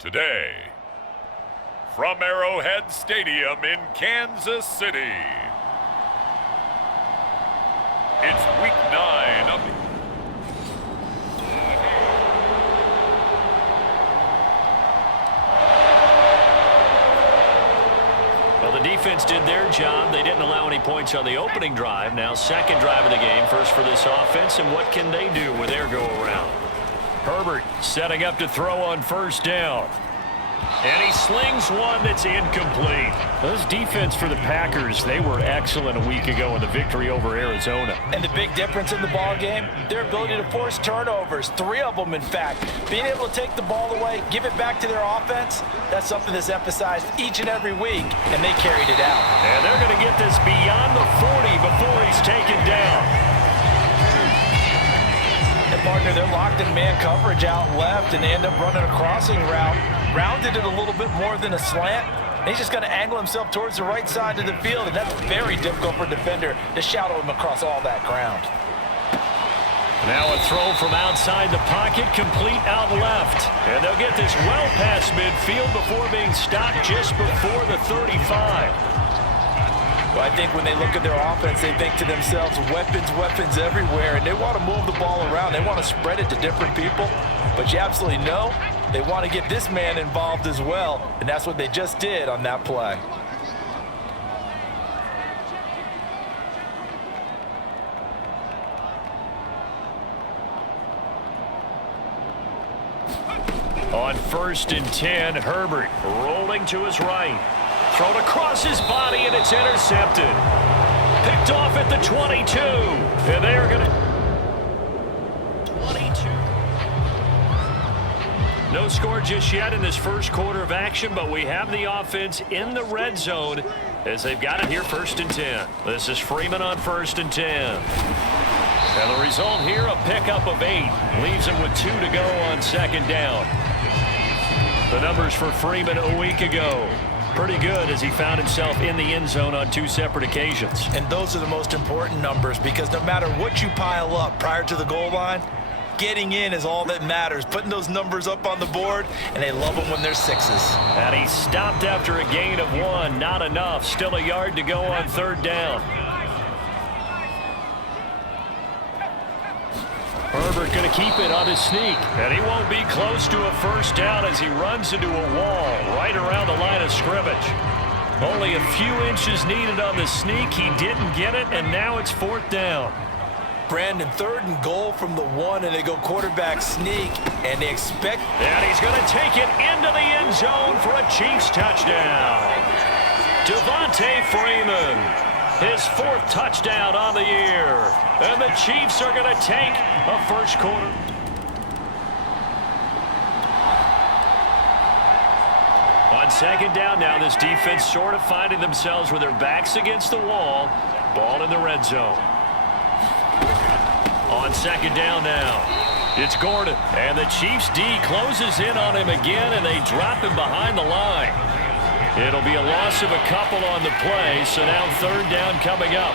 Today, from Arrowhead Stadium in Kansas City, it's Week 9 of the... Well, the defense did their job. They didn't allow any points on the opening drive. Now, second drive of the game, first for this offense, and what can they do with their go-around? Herbert setting up to throw on first down. And he slings one that's incomplete. Those defense for the Packers, they were excellent a week ago in the victory over Arizona. And the big difference in the ball game, their ability to force turnovers, 3 of them in fact. Being able to take the ball away, give it back to their offense, that's something that's emphasized each and every week, and they carried it out. And they're going to get this beyond the 40 before he's taken down. And partner, they're locked in man coverage out left, and they end up running a crossing route. Rounded it a little bit more than a slant. And he's just going to angle himself towards the right side of the field, and that's very difficult for a defender to shadow him across all that ground. Now a throw from outside the pocket, complete out left. And they'll get this well past midfield before being stopped just before the 35. Well, I think when they look at their offense, they think to themselves, weapons everywhere, and they want to move the ball around. They want to spread it to different people, but you absolutely know they want to get this man involved as well, and that's what they just did on that play. On 1st and 10, Herbert rolling to his right. Thrown across his body, and it's intercepted. Picked off at the 22. And they are going to... 22. No score just yet in this first quarter of action, but we have the offense in the red zone as they've got it here 1st and 10. This is Freeman on 1st and 10. And the result here, a pickup of 8. Leaves him with 2 to go on 2nd down. The numbers for Freeman a week ago. Pretty good as he found himself in the end zone on 2 separate occasions. And those are the most important numbers because no matter what you pile up prior to the goal line, getting in is all that matters. Putting those numbers up on the board, and they love them when they're 6s. And he stopped after a gain of 1. Not enough. Still a yard to go on 3rd down. Herbert going to keep it on his sneak. And he won't be close to a 1st down as he runs into a wall right around the line of scrimmage. Only a few inches needed on the sneak. He didn't get it, and now it's 4th down. Brandon, 3rd and goal from the 1, and they go quarterback sneak, and they expect... And he's going to take it into the end zone for a Chiefs touchdown. Devontae Freeman. His 4th touchdown on the year. And the Chiefs are going to take a first quarter. On 2nd down now, this defense sort of finding themselves with their backs against the wall. Ball in the red zone. On 2nd down now, it's Gordon. And the Chiefs D closes in on him again, and they drop him behind the line. It'll be a loss of a couple on the play, so now 3rd down coming up.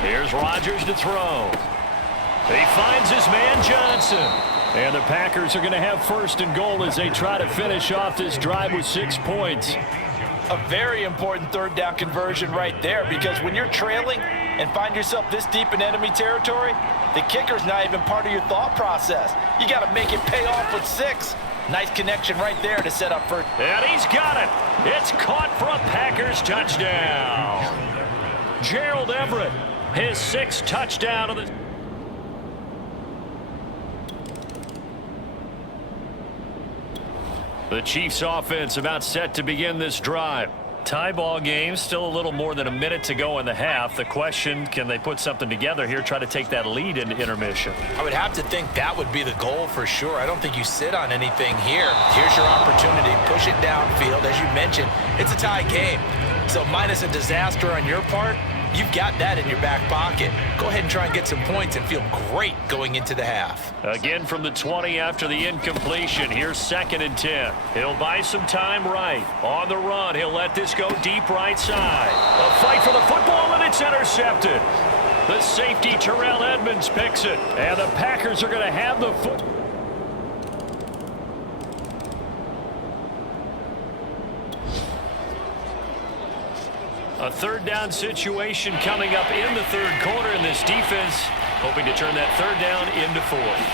Here's Rodgers to throw. He finds his man Johnson. And the Packers are going to have 1st and goal as they try to finish off this drive with 6 points. A very important 3rd down conversion right there, because when you're trailing and find yourself this deep in enemy territory, the kicker's not even part of your thought process. You got to make it pay off with 6. Nice connection right there to set up for... And he's got it. It's caught for a Packers touchdown. Gerald Everett, his 6th touchdown of the... The Chiefs offense about set to begin this drive. Tie ball game, still a little more than a minute to go in the half. The question, can they put something together here, try to take that lead into intermission? I would have to think that would be the goal for sure. I don't think you sit on anything here. Here's your opportunity. Push it downfield. As you mentioned, it's a tie game. So minus a disaster on your part, you've got that in your back pocket. Go ahead and try and get some points and feel great going into the half. Again from the 20 after the incompletion. Here's 2nd and 10. He'll buy some time right. On the run, he'll let this go deep right side. A fight for the football, and it's intercepted. The safety, Terrell Edmonds, picks it. And the Packers are going to have the foot. A third down situation coming up in the third quarter, and this defense hoping to turn that third down into fourth.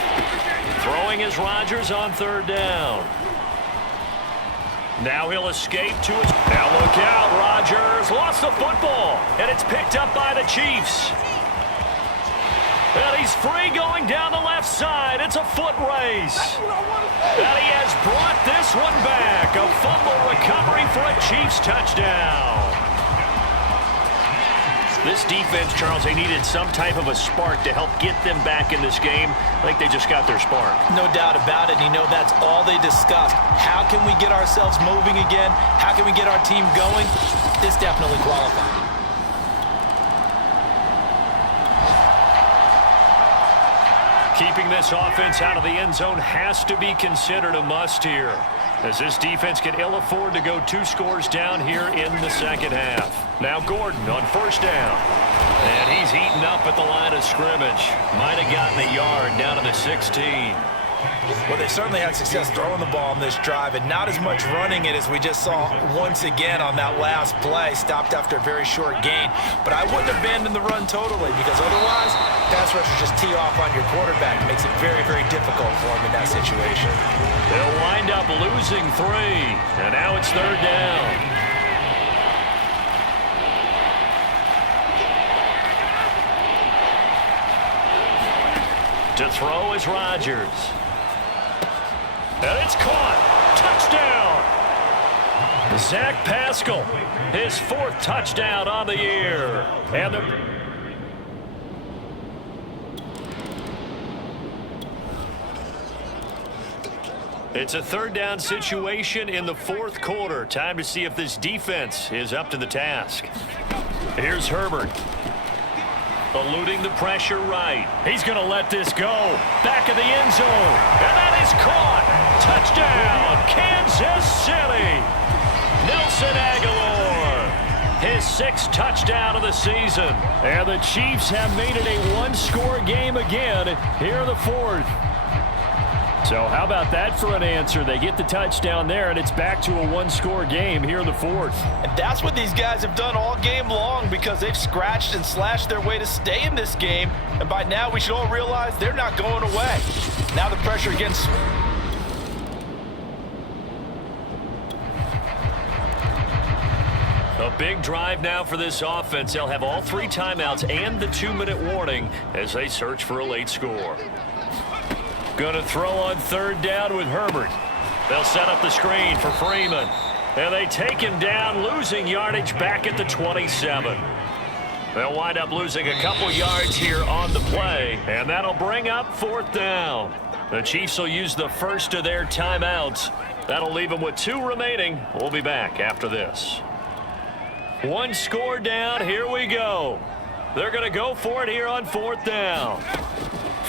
Throwing is Rodgers on third down. Now he'll escape to his... Now look out, Rodgers lost the football, and it's picked up by the Chiefs. And he's free going down the left side. It's a foot race. And he has brought this one back. A fumble recovery for a Chiefs touchdown. This defense, Charles, they needed some type of a spark to help get them back in this game. I think they just got their spark. No doubt about it. You know, that's all they discussed. How can we get ourselves moving again? How can we get our team going? This definitely qualified. Keeping this offense out of the end zone has to be considered a must here, as this defense can ill afford to go 2 scores down here in the second half. Now Gordon on first down. And he's eaten up at the line of scrimmage. Might have gotten a yard down to the 16. Well, they certainly had success throwing the ball on this drive, and not as much running it as we just saw once again on that last play. Stopped after a very short gain. But I wouldn't abandon the run totally, because otherwise, pass rushers just tee off on your quarterback. It makes it very, very difficult for him in that situation. They'll wind up losing 3, and now it's third down. To throw is Rodgers. And it's caught. Touchdown. Zach Pascal, his 4th touchdown on the year. And it's a third down situation in the 4th quarter. Time to see if this defense is up to the task. Here's Herbert. Eluding the pressure right. He's going to let this go. Back of the end zone. And that is caught. Touchdown, Kansas City. Nelson Agholor. His 6th touchdown of the season. And the Chiefs have made it a 1-score game again here in the 4th. So how about that for an answer? They get the touchdown there, and it's back to a 1-score game here in the 4th. And that's what these guys have done all game long, because they've scratched and slashed their way to stay in this game. And by now, we should all realize they're not going away. Now the pressure against... A big drive now for this offense. They'll have all 3 timeouts and the 2-minute warning as they search for a late score. Going to throw on third down with Herbert. They'll set up the screen for Freeman. And they take him down, losing yardage back at the 27. They'll wind up losing a couple yards here on the play, and that'll bring up 4th down. The Chiefs will use the first of their timeouts. That'll leave them with 2 remaining. We'll be back after this. 1 score down. Here we go. They're going to go for it here on 4th down.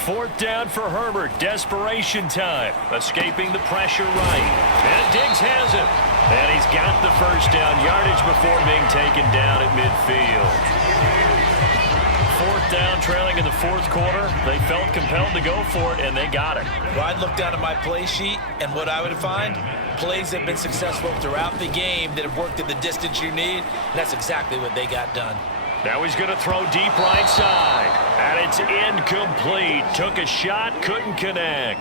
4th down for Herbert. Desperation time. Escaping the pressure right. And Diggs has it. And he's got the first down. Yardage before being taken down at midfield. 4th down, trailing in the 4th quarter. They felt compelled to go for it, and they got it. Well, I'd look down at my play sheet, and what I would find, plays that have been successful throughout the game that have worked at the distance you need. And that's exactly what they got done. Now he's going to throw deep right side. And it's incomplete. Took a shot, couldn't connect.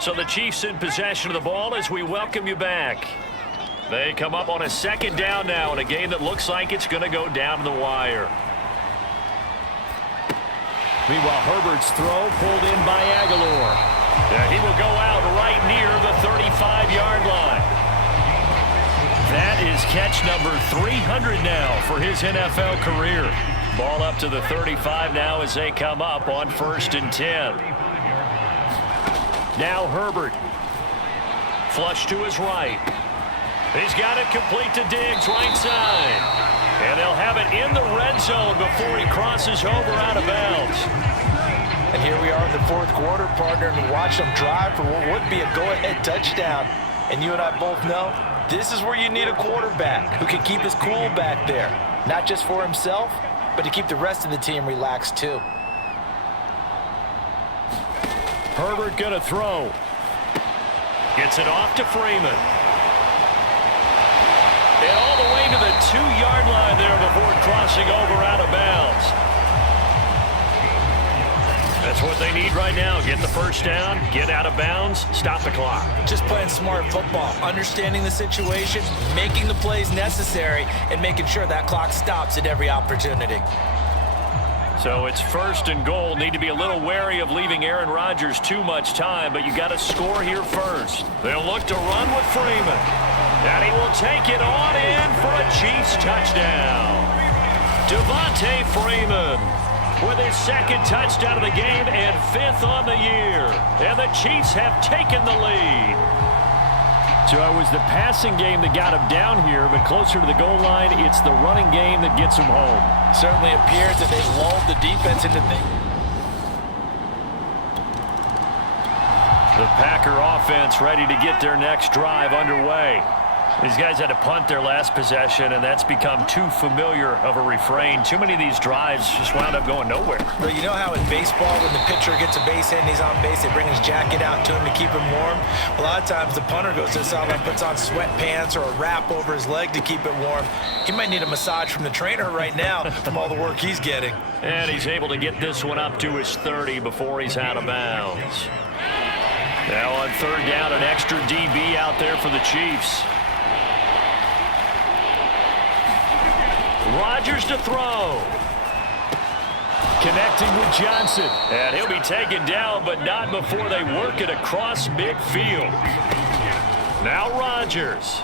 So the Chiefs in possession of the ball as we welcome you back. They come up on a 2nd down now in a game that looks like it's going to go down to the wire. Meanwhile, Herbert's throw pulled in by Agholor. He will go out right near the 35-yard line. That is catch number 300 now for his NFL career. Ball up to the 35 now as they come up on 1st and 10. Now Herbert. Flush to his right. He's got it complete to Diggs, right side. And they'll have it in the red zone before he crosses over out of bounds. And here we are in the 4th quarter, partner, and watch them drive for what would be a go-ahead touchdown. And you and I both know This is where you need a quarterback who can keep his cool back there. Not just for himself, but to keep the rest of the team relaxed too. Herbert gonna throw. Gets it off to Freeman. And all the way to the 2-yard line there before crossing over out of bounds. That's what they need right now. Get the first down, get out of bounds, stop the clock. Just playing smart football, understanding the situation, making the plays necessary, and making sure that clock stops at every opportunity. So it's first and goal. Need to be a little wary of leaving Aaron Rodgers too much time, but you got to score here first. They'll look to run with Freeman. And he will take it on in for a Chiefs touchdown. Devontae Freeman with his second touchdown of the game and 5th on the year. And the Chiefs have taken the lead. So it was the passing game that got him down here, but closer to the goal line, it's the running game that gets him home. Certainly appears that they've lulled the defense into The Packer offense ready to get their next drive underway. These guys had to punt their last possession, and that's become too familiar of a refrain. Too many of these drives just wound up going nowhere. But you know how in baseball, when the pitcher gets a base hit and he's on base, they bring his jacket out to him to keep him warm? A lot of times the punter goes to the sideline, puts on sweatpants or a wrap over his leg to keep it warm. He might need a massage from the trainer right now from all the work he's getting. And he's able to get this one up to his 30 before he's out of bounds. Now on third down, an extra DB out there for the Chiefs. Rodgers to throw. Connecting with Johnson. And he'll be taken down, but not before they work it across midfield. Now Rodgers.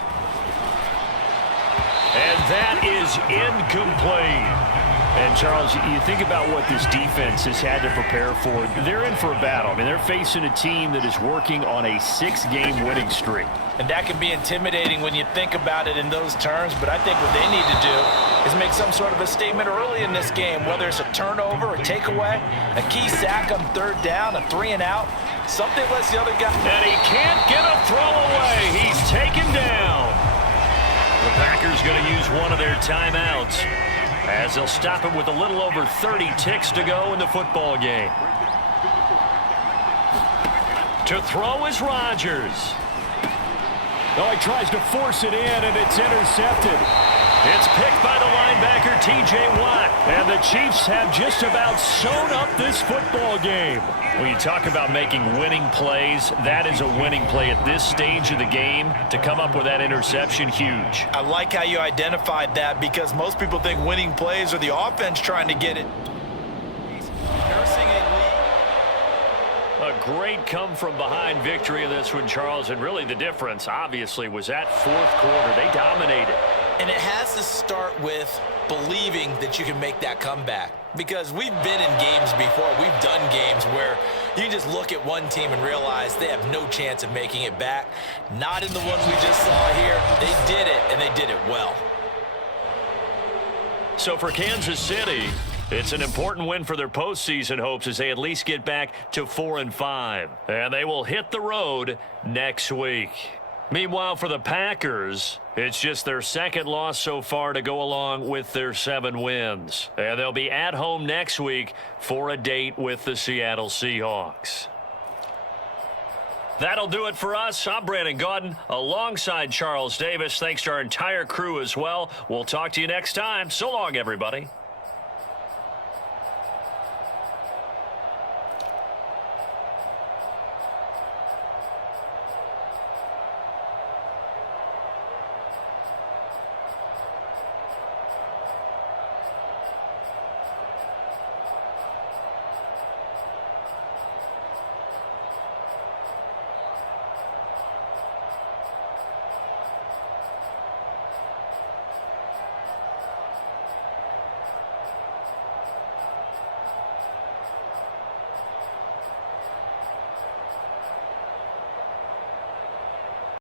And that is incomplete. And, Charles, you think about what this defense has had to prepare for. They're in for a battle. I mean, they're facing a team that is working on a 6-game winning streak. And that can be intimidating when you think about it in those terms, but I think what they need to do is make some sort of a statement early in this game, whether it's a turnover, a takeaway, a key sack on third down, a 3-and-out, something lets the other guy. And he can't get a throw away. He's taken down. The Packers going to use one of their timeouts as they'll stop him with a little over 30 ticks to go in the football game. To throw is Rodgers. Oh, he tries to force it in, and it's intercepted. It's picked by the linebacker, T.J. Watt. And the Chiefs have just about sewn up this football game. When you talk about making winning plays, that is a winning play at this stage of the game. To come up with that interception, huge. I like how you identified that because most people think winning plays are the offense trying to get it. Nursing a lead. A great come-from-behind victory in this one, Charles, and really the difference, obviously, was that fourth quarter. They dominated. And it has to start with believing that you can make that comeback. Because we've been in games before. We've done games where you just look at one team and realize they have no chance of making it back. Not in the ones we just saw here. They did it, and they did it well. So for Kansas City, it's an important win for their postseason hopes as they at least get back to 4-5. And they will hit the road next week. Meanwhile, for the Packers, it's just their second loss so far to go along with their 7 wins. And they'll be at home next week for a date with the Seattle Seahawks. That'll do it for us. I'm Brandon Gaudin alongside Charles Davis. Thanks to our entire crew as well. We'll talk to you next time. So long, everybody.